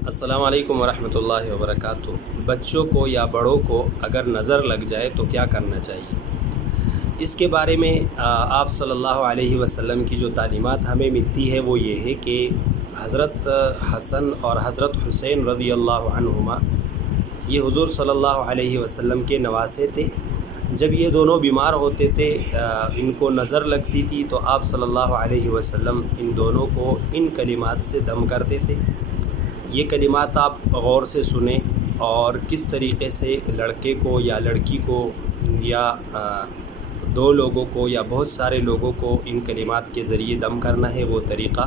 السلام علیکم ورحمۃ اللہ وبرکاتہ۔ بچوں کو یا بڑوں کو اگر نظر لگ جائے تو کیا کرنا چاہیے؟ اس کے بارے میں آپ صلی اللہ علیہ وسلم کی جو تعلیمات ہمیں ملتی ہے وہ یہ ہے کہ حضرت حسن اور حضرت حسین رضی اللہ عنہما یہ حضور صلی اللہ علیہ وسلم کے نواسے تھے۔ جب یہ دونوں بیمار ہوتے تھے، ان کو نظر لگتی تھی تو آپ صلی اللہ علیہ وسلم ان دونوں کو ان کلمات سے دم کرتے تھے۔ یہ کلمات آپ غور سے سنیں اور کس طریقے سے لڑکے کو یا لڑکی کو یا دو لوگوں کو یا بہت سارے لوگوں کو ان کلمات کے ذریعے دم کرنا ہے وہ طریقہ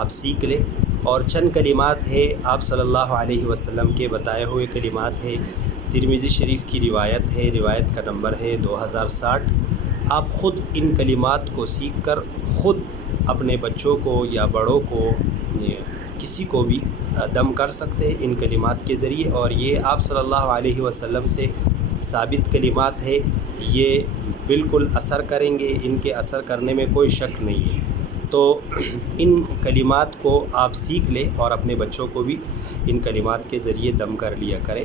آپ سیکھ لیں۔ اور چند کلمات ہے آپ صلی اللہ علیہ وسلم کے بتائے ہوئے کلمات ہے، ترمذی شریف کی روایت ہے، روایت کا نمبر ہے 2060۔ آپ خود ان کلمات کو سیکھ کر خود اپنے بچوں کو یا بڑوں کو کسی کو بھی دم کر سکتے ہیں ان کلمات کے ذریعے، اور یہ آپ صلی اللہ علیہ وسلم سے ثابت کلمات ہے، یہ بالکل اثر کریں گے، ان کے اثر کرنے میں کوئی شک نہیں ہے۔ تو ان کلمات کو آپ سیکھ لیں اور اپنے بچوں کو بھی ان کلمات کے ذریعے دم کر لیا کریں۔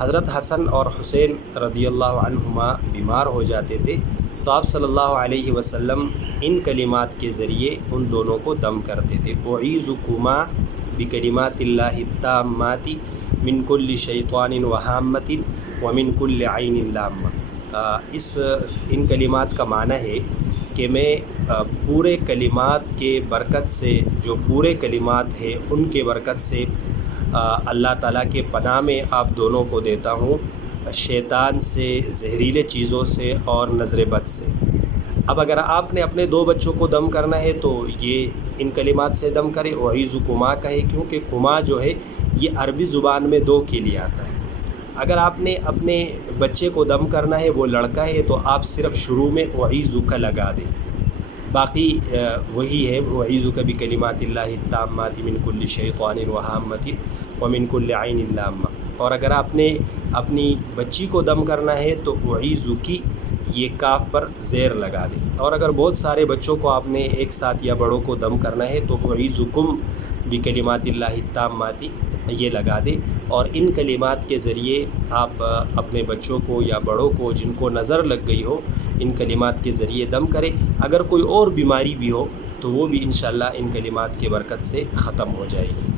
حضرت حسن اور حسین رضی اللہ عنہما بیمار ہو جاتے تھے تو آپ صلی اللہ علیہ وسلم ان کلمات کے ذریعے ان دونوں کو دم کرتے تھے۔ اعیذکما بکلمات اللہ التامات من کل شیطان وہامۃ ومن کل عین لامہ۔ ان کلمات کا معنی ہے کہ میں پورے کلمات کے برکت سے، جو پورے کلمات ہیں ان کے برکت سے اللہ تعالیٰ کے پناہ میں آپ دونوں کو دیتا ہوں، شیطان سے، زہریلے چیزوں سے اور نظر بد سے۔ اب اگر آپ نے اپنے دو بچوں کو دم کرنا ہے تو یہ ان کلمات سے دم کرے، اعیذکما کہے، کیونکہ کما جو ہے یہ عربی زبان میں دو کے لیے آتا ہے۔ اگر آپ نے اپنے بچے کو دم کرنا ہے، وہ لڑکا ہے، تو آپ صرف شروع میں اعیذک لگا دیں، باقی وہی ہے اعیذک بکلمات اللہ التامات من کل شیطان وہامۃ ومن کل عین لامہ۔ اور اگر آپ نے اپنی بچی کو دم کرنا ہے تو اعیذکی یہ کاف پر زیر لگا دیں، اور اگر بہت سارے بچوں کو آپ نے ایک ساتھ یا بڑوں کو دم کرنا ہے تو اعیذکم بکلمات اللہ التامات یہ لگا دیں، اور ان کلمات کے ذریعے آپ اپنے بچوں کو یا بڑوں کو جن کو نظر لگ گئی ہو ان کلمات کے ذریعے دم کریں۔ اگر کوئی اور بیماری بھی ہو تو وہ بھی انشاءاللہ ان کلمات کے برکت سے ختم ہو جائے گی۔